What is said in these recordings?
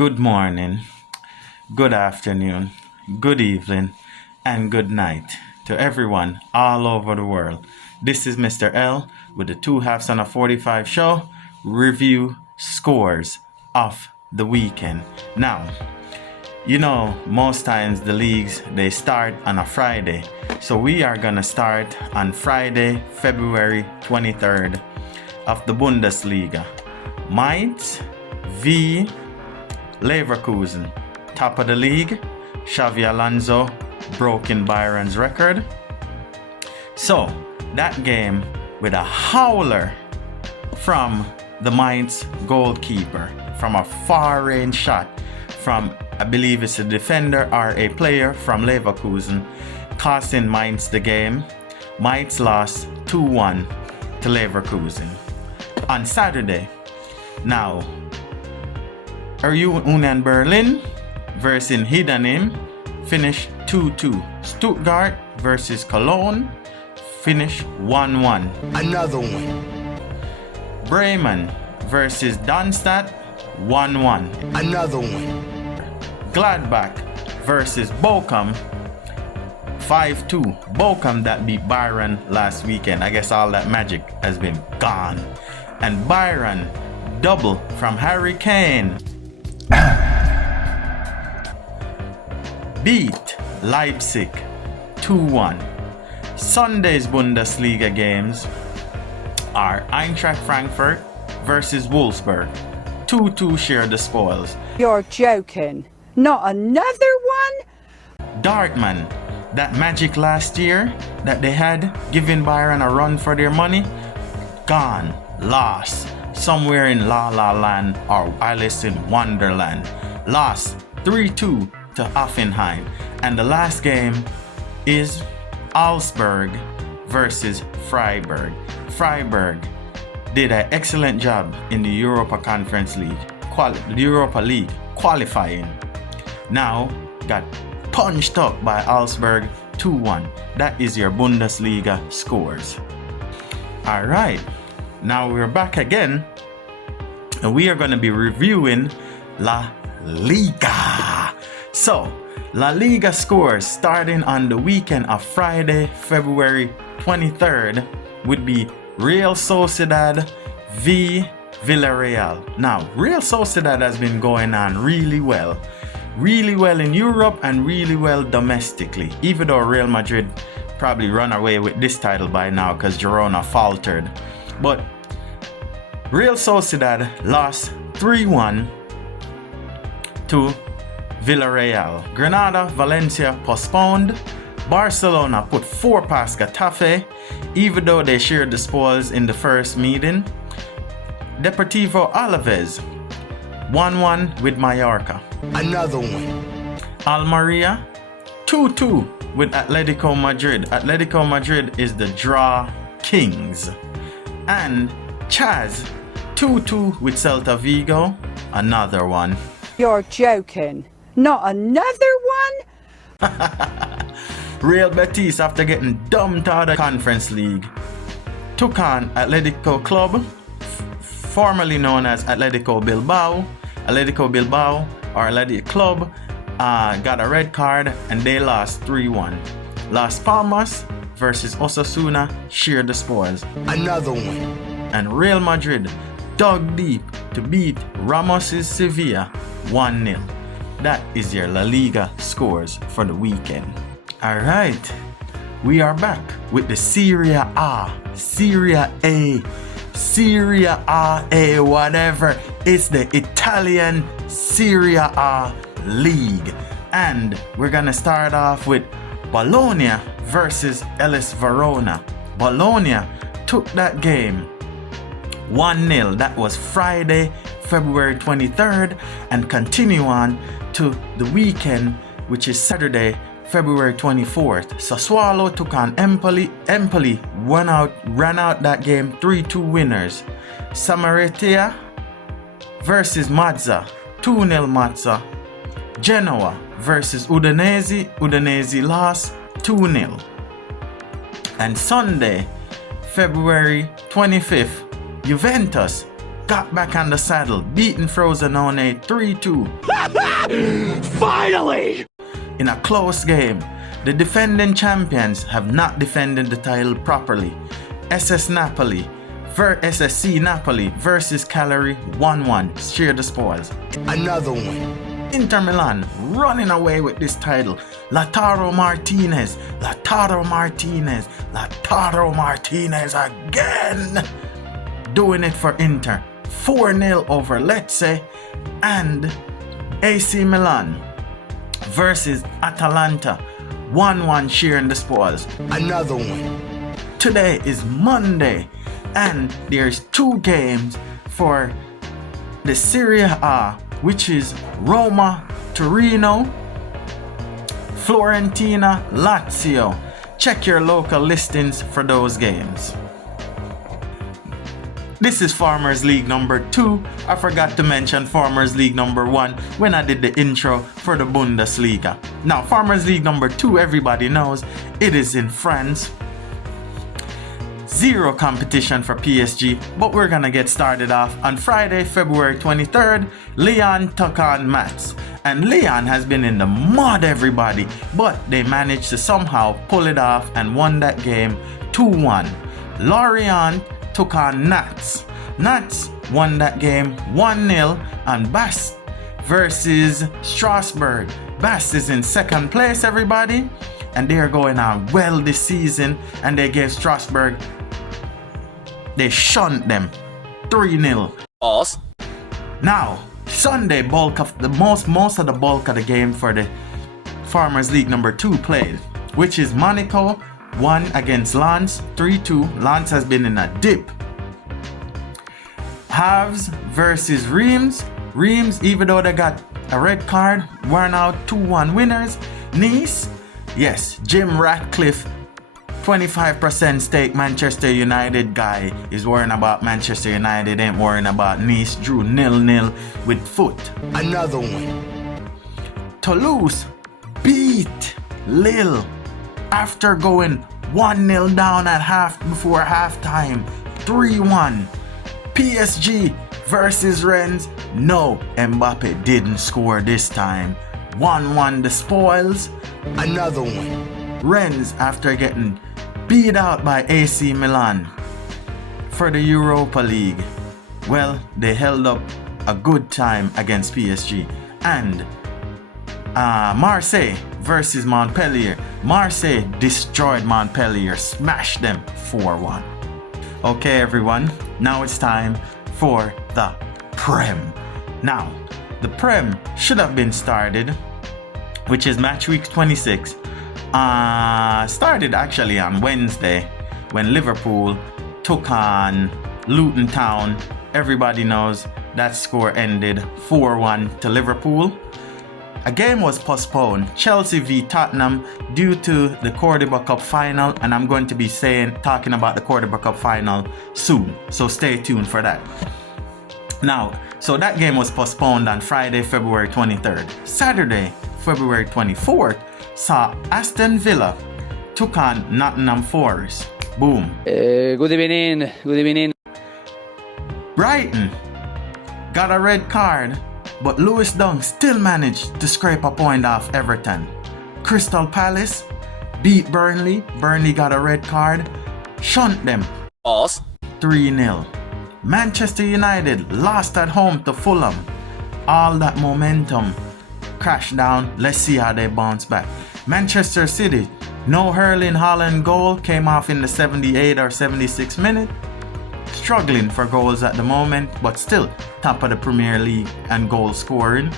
Good morning, good afternoon, good evening, and good night to everyone all over the world. This is Mr. L with the 2 halves on a 45 show review scores of the weekend. Now, you know, most times the leagues, they start on a Friday. So we are going to start on Friday, February 23rd of the Bundesliga. Mainz v Leverkusen, top of the league. Xavi Alonso broken Bayern's record. So that game with a howler from the Mainz goalkeeper, from a far range shot from, I believe it's a defender or a player from Leverkusen, costing Mainz the game. Mainz lost 2-1 to Leverkusen. On Saturday, now, Union Berlin versus Heidenheim finished 2-2. Stuttgart versus Cologne finished 1-1. Another one. Bremen versus Darmstadt 1-1. Another one. Gladbach versus Bochum 5-2. Bochum that beat Bayern last weekend. I guess all that magic has been gone. And Bayern double from Harry Kane beat Leipzig 2-1. Sunday's Bundesliga games are Eintracht Frankfurt versus Wolfsburg. 2-2 share the spoils. You're joking. Not another one? Dortmund, that magic last year that they had, giving Bayern a run for their money, gone, lost, somewhere in La La Land or Alice in Wonderland. Lost 3-2 to Hoffenheim. And the last game is Augsburg versus Freiburg. Freiburg did an excellent job in the Europa Conference League, the Europa League qualifying. Now got punched up by Augsburg 2-1. That is your Bundesliga scores. All right, now we're back again, and we are going to be reviewing La Liga. So, La Liga scores starting on the weekend of Friday, February 23rd would be Real Sociedad v Villarreal. Now, Real Sociedad has been going on really well in Europe and really well domestically, even though Real Madrid probably run away with this title by now because Girona faltered. But Real Sociedad lost 3-1 to Villarreal. Granada, Valencia postponed. Barcelona put 4 past Getafe, even though they shared the spoils in the first meeting. Deportivo Alaves 1-1 with Mallorca. Another one. Almeria 2-2 with Atletico Madrid. Atletico Madrid is the draw kings. And Chaz 2-2 with Celta Vigo. Another one. You're joking. Not another one? Real Betis, after getting dumped out of the Conference League, took on Atletico Club, formerly known as Atletico Bilbao. Atletico Bilbao, or Athletic Club, got a red card and they lost 3-1. Las Palmas versus Osasuna shared the spoils. Another one. And Real Madrid dug deep to beat Ramos's Sevilla 1-0. That is your La Liga scores for the weekend. Alright, we are back with the Serie A, whatever. It's the Italian Serie A League. And we're gonna start off with Bologna versus Hellas Verona. Bologna took that game 1-0. That was Friday, February 23rd, and continue on to the weekend, which is Saturday, February 24th. Sassuolo took on Empoli. Empoli ran out that game 3-2 winners. Samaritia versus Mazza, 2-0 Mazza. Genoa versus Udinese. Udinese lost 2-0. And Sunday, February 25th, Juventus got back on the saddle, beating Frosinone 3-2. Finally! In a close game, the defending champions have not defended the title properly. SSC Napoli versus Cagliari 1-1, share the spoils. Another one. Inter Milan running away with this title. Lautaro Martinez again, doing it for Inter. 4-0 over Lecce. And AC Milan versus Atalanta 1-1, sharing the spoils. Another one. Today is Monday, and there's 2 games for the Serie A, which is Roma, Torino, Fiorentina, Lazio. Check your local listings for those games. This is Farmers League number 2. I forgot to mention Farmers League number 1 when I did the intro for the Bundesliga. Now, Farmers League number 2, everybody knows, it is in France. 0 competition for PSG, but we're gonna get started off on Friday, February 23rd. Lyon took on Metz, and Lyon has been in the mud, everybody, but they managed to somehow pull it off and won that game 2-1. Lorient took on Nats. Nats won that game 1-0, and Bass versus Strasbourg. Bass is in second place, everybody, and they are going on well this season, and they gave Strasbourg, they shunned them 3-0. Awesome. Now, Sunday, most of the bulk of the game for the Farmers League number 2 played, which is Monaco won against Lens 3-2. Lens has been in a dip. Havre versus Reims. Reims, even though they got a red card, were now 2-1 winners. Nice, yes, Jim Ratcliffe, 25% stake Manchester United guy is worrying about Manchester United, ain't worrying about Nice. Drew 0-0 with Foot. Another one. Toulouse beat Lille after going 1-0 down at before halftime. 3-1. PSG versus Rennes. No, Mbappe didn't score this time. 1-1 the spoils. Another one. Rennes, after getting beat out by AC Milan for the Europa League, well, they held up a good time against PSG. And Marseille versus Montpellier. Marseille destroyed Montpellier, smashed them 4-1. Okay, everyone, now it's time for the Prem. Now, the Prem should have been started, which is match week 26. Started actually on Wednesday when Liverpool took on Luton Town. Everybody knows that score ended 4-1 to Liverpool. A game was postponed, Chelsea v Tottenham, due to the Cordoba Cup final, and I'm going to be talking about the Cordoba Cup final soon, so stay tuned for that. Now, so that game was postponed on Friday, February 23rd. Saturday, February 24th, saw Aston Villa took on Nottingham Forest. Boom. Good evening. Brighton got a red card, but Lewis Dunk still managed to scrape a point off Everton. Crystal Palace beat Burnley. Burnley got a red card, shunned them. Awesome. 3-0. Manchester United lost at home to Fulham. All that momentum crashed down. Let's see how they bounce back. Manchester City, no Erling Haaland goal, came off in the 78 or 76 minute. Struggling for goals at the moment, but still top of the Premier League and goal scoring.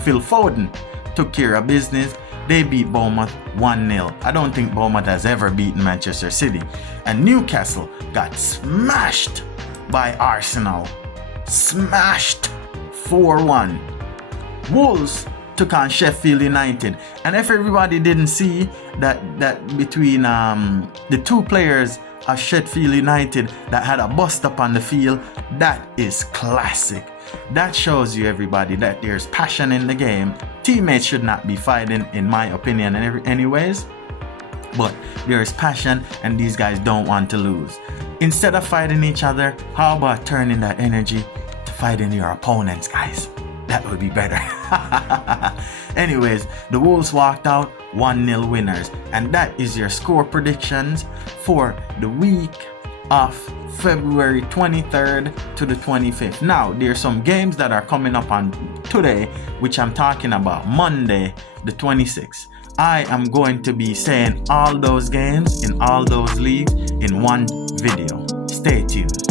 Phil Foden took care of business. They beat Bournemouth 1-0. I don't think Bournemouth has ever beaten Manchester City. And Newcastle got smashed by Arsenal. Smashed 4-1. Wolves took on Sheffield United. And if everybody didn't see that between the two players of Sheffield United that had a bust up on the field, that is classic. That shows you, everybody, that there's passion in the game. Teammates should not be fighting, in my opinion, anyways. But there is passion, and these guys don't want to lose. Instead of fighting each other, how about turning that energy fighting your opponents, guys. That would be better. Anyways, the Wolves walked out 1-0 winners. And that is your score predictions for the week of February 23rd to the 25th. Now, there's some games that are coming up on today, which I'm talking about Monday, the 26th. I am going to be saying all those games in all those leagues in one video. Stay tuned.